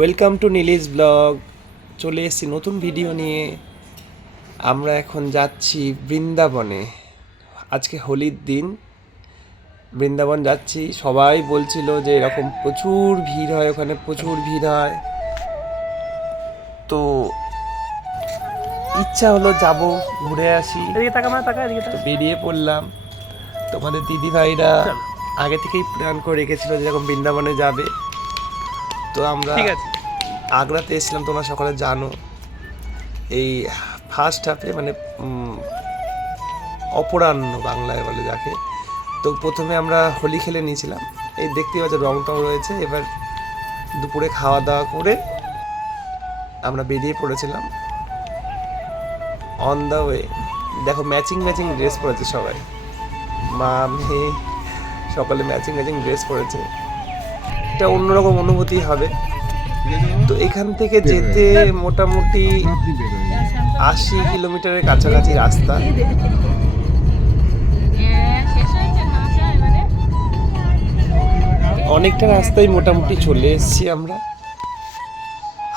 Welcome to নীলিস blog চলে এসেছি নতুন ভিডিও নিয়ে। আমরা এখন যাচ্ছি বৃন্দাবনে। আজকে হোলির দিন। বৃন্দাবন যাচ্ছি। সবাই বলছিল যে এরকম প্রচুর ভিড় হয় ওখানে প্রচুর ভিড় হয়। তো ইচ্ছা হলো যাব ঘুরে আসি। বেরিয়ে পড়লাম। তোমাদের দিদি ভাইরা আগে থেকেই প্ল্যান করে রেখেছিল যেরকম বৃন্দাবনে যাবে। তো আমরা ঠিক আছে। আগ্রাতে এসেছিলাম তোমরা সকলে জানো। এই ফার্স্ট হাফে মানে অপরাহ্ন বাংলায় বলে যাকে। তো প্রথমে আমরা হোলি খেলে নিয়েছিলাম। এই দেখতে পাচ্ছ রং টং রয়েছে। এবার দুপুরে খাওয়া দাওয়া করে আমরা বেরিয়ে পড়েছিলাম। অন দ্য ওয়ে দেখো ম্যাচিং ম্যাচিং ড্রেস পরেছে সবাই। মা মেয়ে সকলে ম্যাচিং ম্যাচিং ড্রেস পরেছে। এটা অন্যরকম অনুভূতি হবে। তো এখান থেকে যেতে মোটামুটি আশি কিলোমিটারের কাছাকাছি রাস্তা। অনেকটা রাস্তায় মোটামুটি চলে এসেছি আমরা।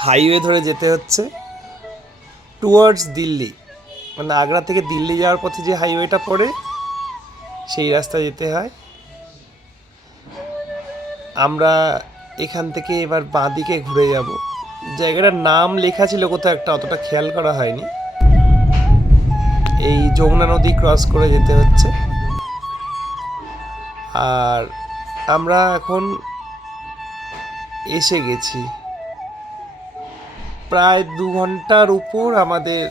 হাইওয়ে ধরে যেতে হচ্ছে। টুয়ার্ডস দিল্লি। মানে আগ্রা থেকে দিল্লি যাওয়ার পথে যে হাইওয়েটা পড়ে, সেই রাস্তায় যেতে হয়। আমরা এখান থেকে এবার বাঁ দিকে ঘুরে যাব। জায়গাটার নাম লেখা ছিল কোথাও একটা, অতটা খেয়াল করা হয়নি। এই যমুনা নদী ক্রস করে যেতে হচ্ছে। আর আমরা এখন এসে গেছি। প্রায় দু ঘণ্টার উপর আমাদের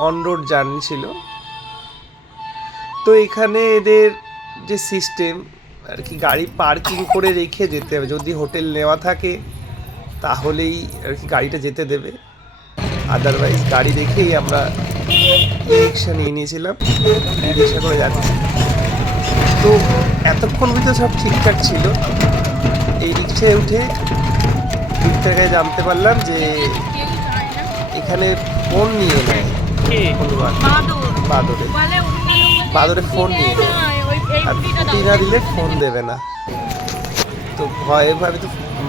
অন রোড জার্নি ছিল। তো এখানে এদের যে সিস্টেম আর কি গাড়ি পার্কিং করে রেখে যেতে হবে। যদি হোটেল নেওয়া থাকে তাহলেই আর কি গাড়িটা যেতে দেবে। আদারওয়াইজ গাড়ি রেখেই আমরা রিক্সা নিয়ে নিয়েছিলাম। রিক্সা করে যাচ্ছি। তো এতক্ষণ ভিতরে সব ঠিকঠাক ছিল। এই রিক্সায় উঠে থেকে জানতে পারলাম যে এখানে ফোন নিয়ে নেয় বাদরে। বাদরে ফোন নিয়ে নেয় আর বুটিটা ফুটি না দিলে ফোন দেবে না। তো ভয়ে ভাবে তো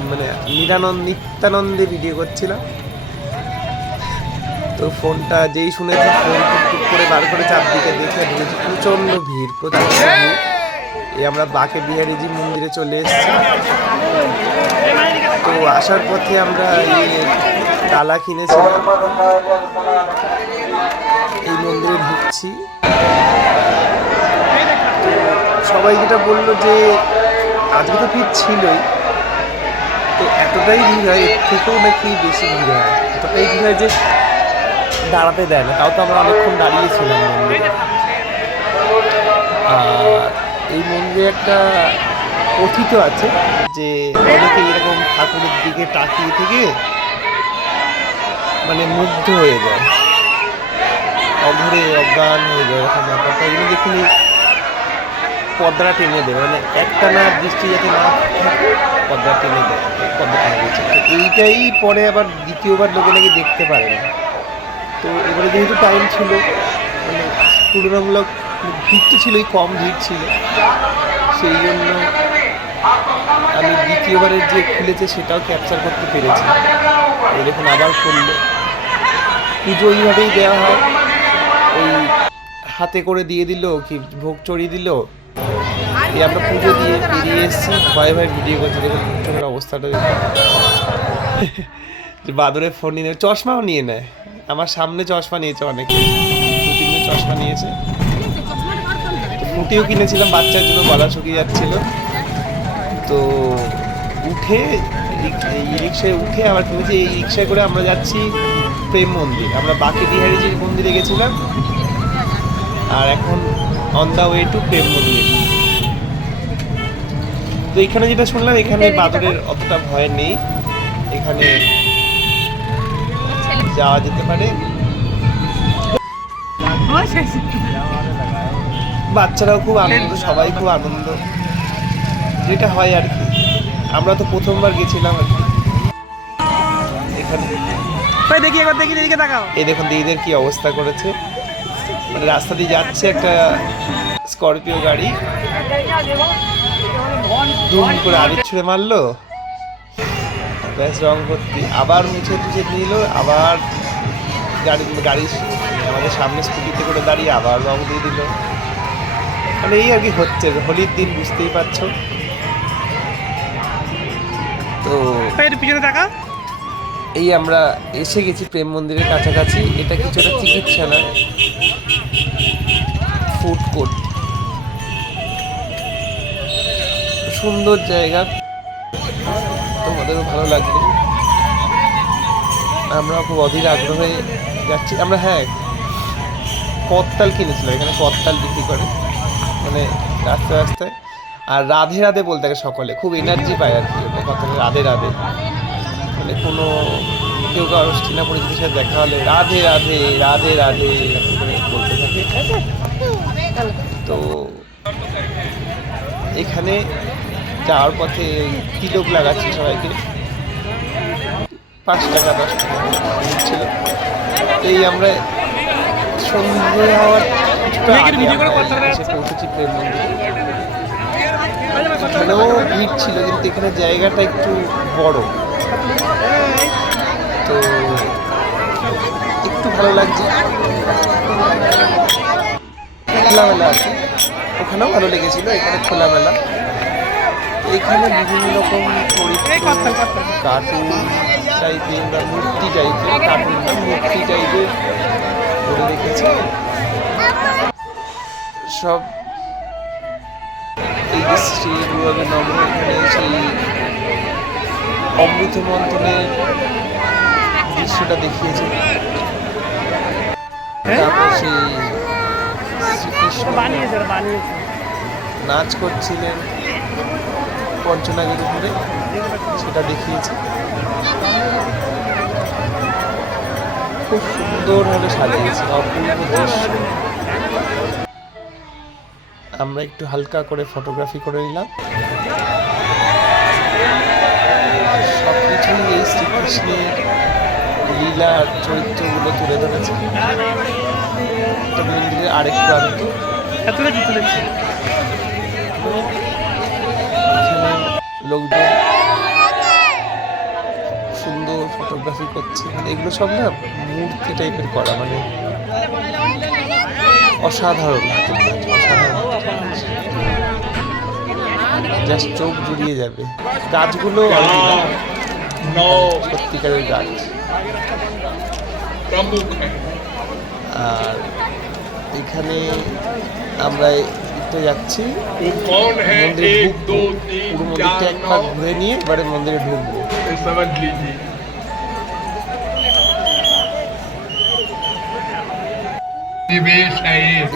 মানে নিরানন্দ নিত্যানন্দে ভিডিও করছিলাম। তো ফোনটা যেই শুনেছে, ফোন টুক করে বার করে চারদিকে দেখে বুঝেছি প্রচণ্ড ভিড় প্রচণ্ড ভিড়। এই আমরা বাঁকে বিহারিজি মন্দিরে চলে এসেছি। তো আসার পথে আমরা এই ডালা কিনেছিলাম। এই মন্দিরে ঢুকছি। সবাই যেটা বলল যে আজকে তো ভিড় ছিলই, তো এতটাই ভিড় হয়, এর থেকেও নাকি বেশি ভিড় হয়? এতটাই ভিড় হয় যে দাঁড়াতে দেয় না, তাও তো আমরা অনেকক্ষণ দাঁড়িয়েছিলাম মন্দিরে। আর এই মন্দিরে একটা কথিত আছে যে অনেকে এরকম ঠাকুরের দিকে তাকিয়ে থেকে মানে মুগ্ধ হয়ে যায়, অঘরে অজ্ঞান হয়ে যায়, এরকম ব্যাপারটা। এগুলো দেখিনি পর্দাটা টেনে দেবে মানে একটা না দৃষ্টি যাতে না পর্দা টেনে দেয় পর্দা টেনে দিচ্ছে তো এইটাই পরে আবার দ্বিতীয়বার লোকে নাকি দেখতে পারে না। তো এবারে যেহেতু টাইম ছিল মানে তুলনামূলক ভিড় তো ছিলই কম, ভিড় ছিল। সেই জন্য আমি দ্বিতীয়বারের যে খুলেছে সেটাও ক্যাপচার করতে পেরেছি। দেখুন আবার করল। পুজো এইভাবেই দেওয়া হয়। ওই হাতে করে দিয়ে দিল, কি ভোগ চড়িয়ে দিল এই আমরা পুজো দিয়ে বেরিয়ে এসেছি। ভয়ে ভয়ে ভিডিও করছি। দেখুন অবস্থাটা যে বাদরের ফোন নিয়ে চশমাও নিয়ে নেয়। আমার সামনে চশমা নিয়েছে অনেকে। দু তিনটে চশমা নিয়েছে। ফুটিও কিনেছিলাম, বাচ্চার জন্য গলা শুকিয়ে যাচ্ছিল। তো উঠে এই রিক্সায় উঠে আবার কিনেছি এই রিক্সায় করে আমরা যাচ্ছি প্রেম মন্দির। আমরা বাকি বিহারিজির মন্দিরে গেছিলাম। আর এখন on the way to Prem Mandir. তো এখানে যেটা শুনলাম এখানে বাদরের অতটা ভয় নেই। এখানে যাওয়া যেতে পারে। বাচ্চারাও খুব আনন্দ সবাই খুব আনন্দ। যেটা হয় আর কি। আমরা তো প্রথমবার গেছিলাম আর কি। এখানে দেখি একবার দেখি এদিকে তাকাও। এই দেখুন দিদিদের কি অবস্থা করেছে। মানে রাস্তা দিয়ে যাচ্ছে একটা স্করপিও গাড়ি। ধুম করে আবির ছুঁড়ে মারলো। ব্যাস রং ভর্তি। আবার মুছে টুছে নিল আবার গাড়ি গাড়ি আমাদের সামনে স্কুটিতে করে দাঁড়িয়ে আবার রং দিয়ে দিল। মানে এই আর কি হচ্ছে হোলির দিন বুঝতেই পারছ। তো পিছনে তাকা এই আমরা এসে গেছি প্রেম মন্দিরের কাছাকাছি। এটা কিছুটা চিকিৎসা চিকিৎসালয় ফুড কোর্ট সুন্দর জায়গা। তোমাদেরও ভালো লাগবে আমরা খুব অধীর আগ্রহে যাচ্ছি। আমরা হ্যাঁ কত্তাল কিনেছিলাম, এখানে কত্তাল বিক্রি করে। মানে রাস্তায় রাস্তায়। আর রাধে রাধে বলতে থাকে সকলে, খুব এনার্জি পায় আর কি ওটা কথা রাধে রাধে। মানে কোনো, কেউ কারও চেনা পরিচিতির সাথে দেখা হলে রাধে রাধে রাধে রাধে বলতে থাকে। তো এখানে যাওয়ার পথে তিলক লাগাচ্ছি সবাইকে। পাঁচ টাকা দশ টাকা ছিল এই আমরা সন্ধ্যে হওয়ার কিছুটা আগে এসে পৌঁছেছি প্রেম মন্দিরে। এখানেও ভিড় ছিল কিন্তু এখানে জায়গাটা একটু বড়। তো একটু ভালো লাগছে। খোলামেলা আছে। ওখানেও ভালো লেগেছিল এখানে খোলামেলা। এখানে বিভিন্ন রকম। কার্টুন টাইপের বা মূর্তি টাইপের কার্টুন না মূর্তি টাইপের করে রেখেছে। সব এই গুরুদেব নগর এখানে সেই অমৃত মন্থনের দৃশ্যটা দেখিয়েছে। তারপর সেই শ্রীকৃষ্ণ নাচ করছিলেন। পঞ্চনাগের উপরে সেটা দেখিয়েছে। খুব সুন্দরভাবে সাজিয়েছে, অপূর্ব দৃশ্য। আমরা একটু হালকা করে ফটোগ্রাফি করে নিলাম। সবকিছুই এই শ্রীকৃষ্ণের লীলার চরিত্রগুলো তুলে ধরেছে। মন্দিরের আরেক প্রান্ত লোকজন সুন্দর ফটোগ্রাফি করছে। মানে এগুলো সব না মূর্তি টাইপের করা মানে অসাধারণ। জাস্ট চোখ জুড়িয়ে যাবে। গাছগুলো সত্যিকারের গাছ। আর এখানে আমরা দেখতে যাচ্ছি। মন্দিরে ঘুরে নিয়ে এবারে মন্দিরে ঢুকবো।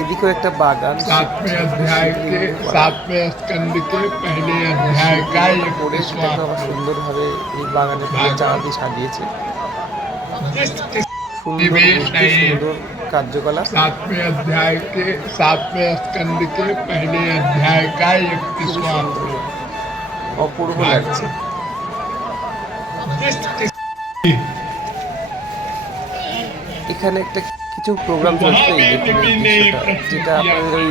এদিকেও একটা বাগান সুন্দরভাবে এই বাগানে। চারা দিয়ে সাজিয়েছে সুন্দর। কার্যকলাপ सातवें अध्याय के सातवें स्कंद के पहले अध्याय का इकतीसवां অপূর্ব লাগছে এখানে একটা কিছু প্রোগ্রাম চলছে এই দেখুন এই দৃশ্যটা যেটা আপনাদের ওই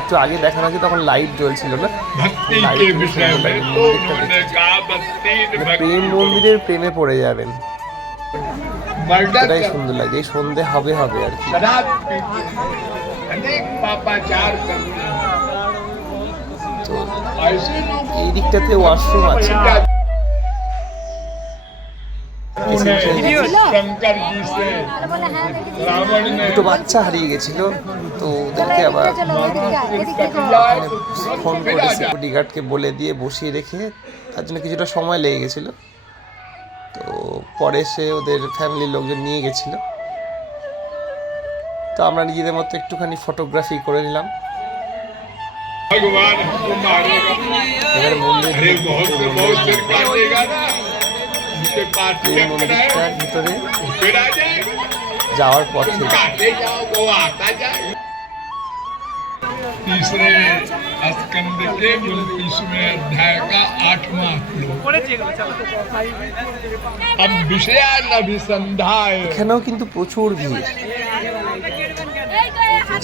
একটু আগে দেখানো হয়েছে তখন লাইট জ্বলছিল না भक्ति लाइट के भी विषय सुंदर में लगी, तो मंदिर का उन्होंने कहा बस तीन মানে প্রেম भक्ति মন্দিরের প্রেমে পড়ে যাবেন मर्डर এটাই সুন্দর লাগে এই সন্ধে হবে হবে আর কি। তো এই দিকটাতে ওয়াশরুম আছে। দুটো বাচ্চা হারিয়ে গেছিল তো ওদেরকে আবার ফোন করে সিকিউরিটি গার্ডকে বলে দিয়ে বসিয়ে রেখে তার জন্য কিছুটা সময় লেগে গেছিল। তো পরে সে ওদের ফ্যামিলির লোকজন নিয়ে গেছিল। তো আমরা নিজেদের মতো একটুখানি ফটোগ্রাফি করে নিলাম। এবার মন্দির মন্দিরটার ভিতরে যাওয়ার পথে तुम काटे जाओ वो आता जाएगा तीसरे स्कंद के उनतीसवें अध्याय का आठवां श्लोक করেছি এগুলো চলো अब विषयानभिसंधाय এখানেও কিন্তু প্রচুর ভিড়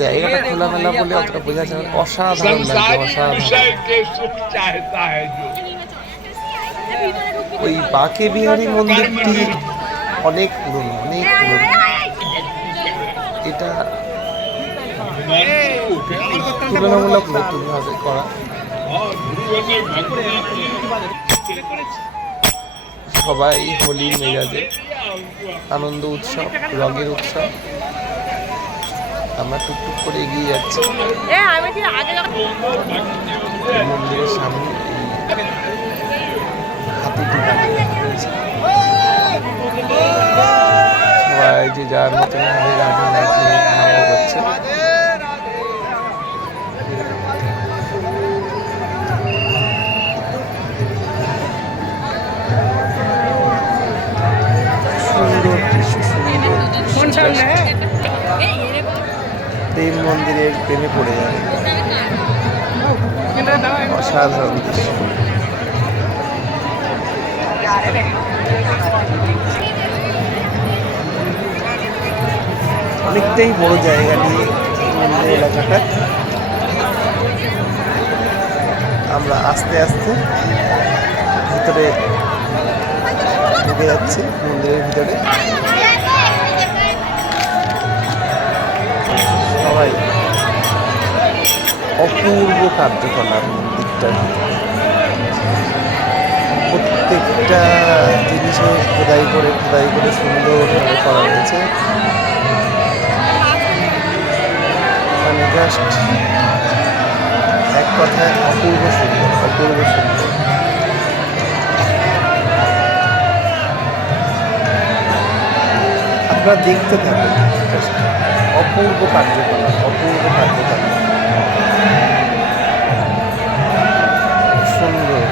জায়গাটা খোলামেলা বলে অতটা বোঝা যায় না। অসাধারণ লাগছে संसारी অসাধারণ विषय के सुख चाहता है जो ওই বাকে বিহারী মন্দিরটি অনেক পুরনো অনেক পুরনো এটা তুলনামূলক নতুনভাবে করা। সবাই হোলির মেজাজে আনন্দ উৎসব রঙের উৎসব। আমরা টুকটুক করে এগিয়ে যাচ্ছি। মন্দিরের সামনে রয়েছে। সবাই যে যার মতন নাচিয়ে করছে মন্দিরের প্রেমে পড়ে যাবে। অসাধারণ অনেকটাই বড় জায়গা নিয়ে মন্দির এলাকাটা। আমরা আস্তে আস্তে ভিতরে ঢুকে যাচ্ছি মন্দিরের ভিতরে। সবাই অপূর্ব কার্যকলাপ দিকটা। প্রত্যেকটা জিনিসে খোদাই করে খোদাই করে সুন্দরভাবে করা হয়েছে। মানে জাস্ট এক কথায় অপূর্ব সুন্দর অপূর্ব সুন্দর। আপনারা দেখতে থাকুন অপূর্ব কার্যকলাপ অপূর্ব কার্যকলাপ। সুন্দর।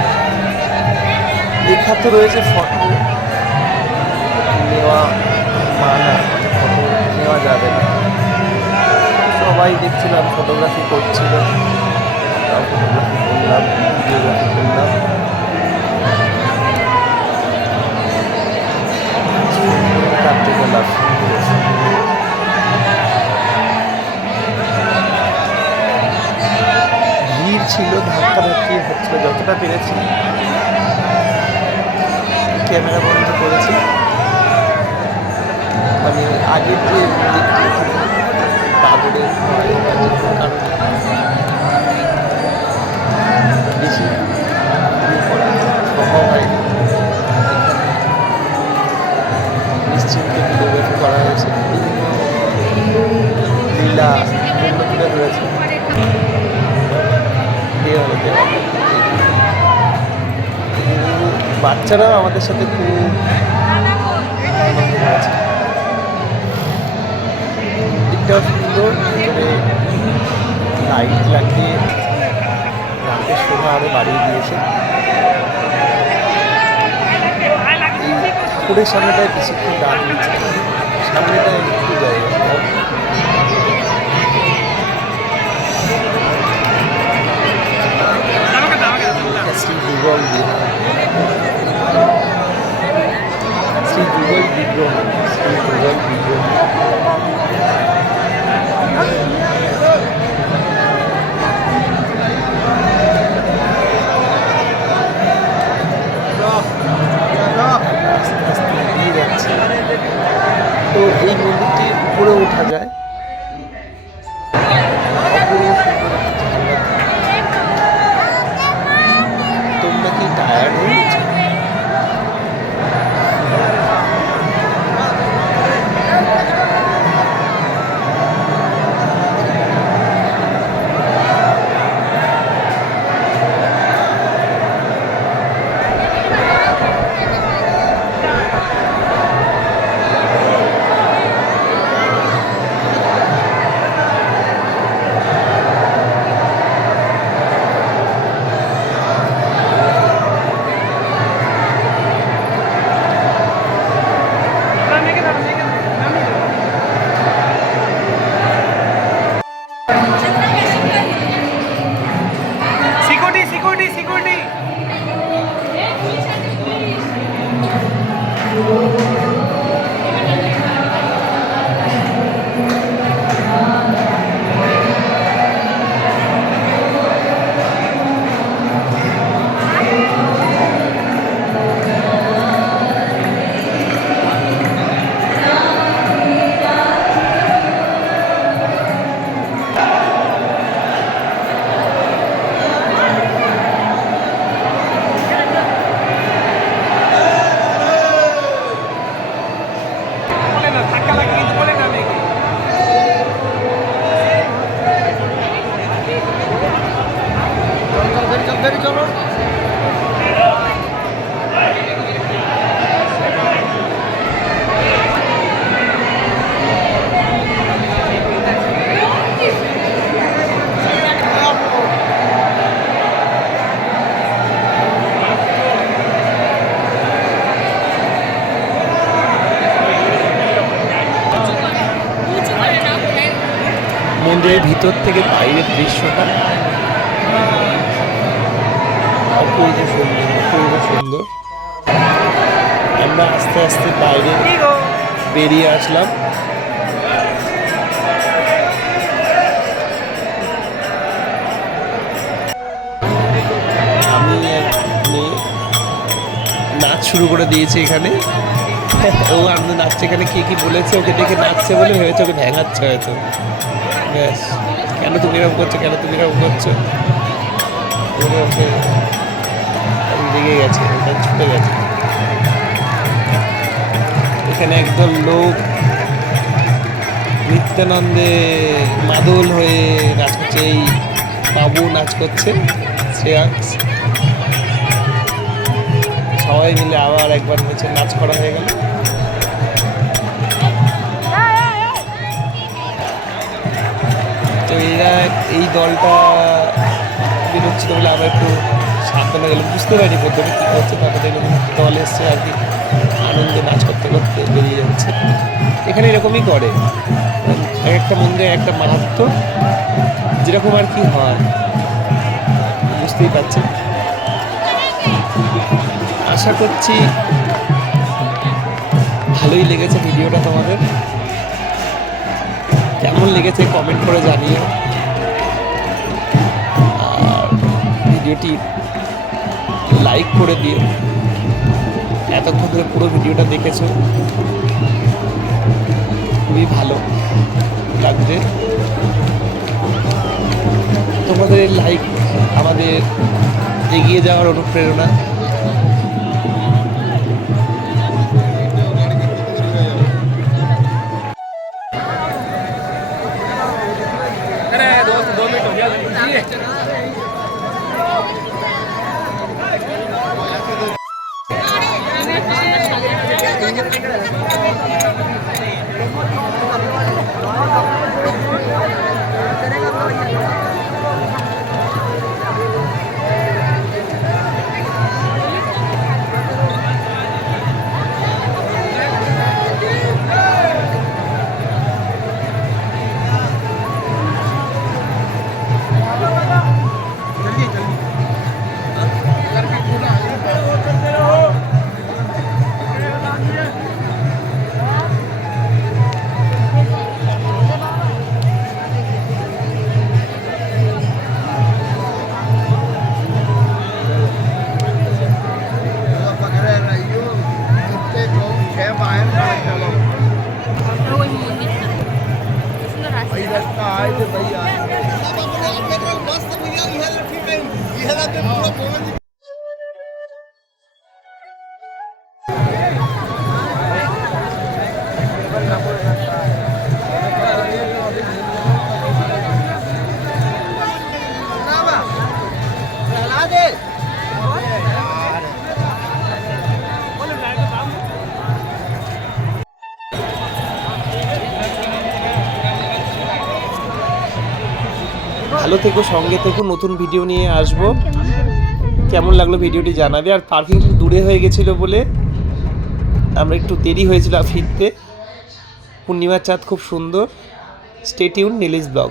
লেখা তো রয়েছে ফটো। নেওয়া মানা, ফটো নেওয়া যাবে না। সবাই দেখছিলাম, ফটোগ্রাফি করছিল। ফটোগ্রাফি করলাম, ভিডিওগ্রাফি করলাম। যতটা পেরেছি। ক্যামেরা বন্ধ করেছি। মানে আগের যে মন্দিরটি পাগড়ের ভয় বা যে কোনো কারণে বেশি হয়নি নিশ্চিন্তে করা হয়েছে বিভিন্ন লীলা তুলে ধরেছে বাচ্চারাও আমাদের সাথে খুব দিকটাও সুন্দর লাইট লাগিয়ে রাতের শোভা আরও বাড়িয়ে দিয়েছে। ঠাকুরের সামনেটায় বেশিক্ষণ দাঁড় নিচ্ছে সামনেটায় একটু জায়গা শ্রী বিহার ভিতর থেকে বাইরের দৃশ্যটা অপূর্ব সুন্দর অপূর্ব সুন্দর। আমরা আস্তে আস্তে বাইরে বেরিয়ে আসলাম। আমি নাচ শুরু করে দিয়েছি এখানে। ও আমাদের নাচছে এখানে কে কি বলেছে, ওকে দেখে নাচছে বলে ভেবেছে ওকে ভেঙাচ্ছে হয়তো। ব্যাস। কেন তুমি এরকম করছ? কেন তুমি এরকম করছ? ওকে লেগে গেছে, ওটা ছুটে গেছে। এখানে একদম লোক নিত্যানন্দে মাদল হয়ে নাচ করছে। এই বাবু নাচ করছে শ্রেয়াংস সবাই মিলে আবার একবার নিচে নাচ করা হয়ে গেল। এরা এই দলটা বেরোচ্ছিল বলে আমরা একটু সাবধানে গেলাম বুঝতে পারিনি প্রথমে কী করছে, তারপরে দল এসছে আর কি আনন্দে নাচ করতে করতে বেরিয়ে যাচ্ছে। এখানে এরকমই করে। এক একটা মন্দিরে একটা মাহাত্ম, যেরকম আর কি হয়। বুঝতেই পারছেন? আশা করছি ভালোই লেগেছে ভিডিওটা তোমাদের। কেমন লেগেছে কমেন্ট করে জানিও। ভিডিওটি লাইক করে দিও। এতক্ষণ ধরে পুরো ভিডিওটা দেখেছ। খুবই ভালো লাগছে। তোমাদের লাইক আমাদের এগিয়ে যাওয়ার অনুপ্রেরণা। ভালো থেকো, সঙ্গে থেকো, নতুন ভিডিও নিয়ে আসব। কেমন লাগল ভিডিওটি জানাবে? আর পার্কিং দূরে হয়ে গেছিল বলে আমরা একটু দেরি হয়েছিল ফিরতে। পূর্ণিমার চাঁদ খুব সুন্দর। Stay tuned Neelish blog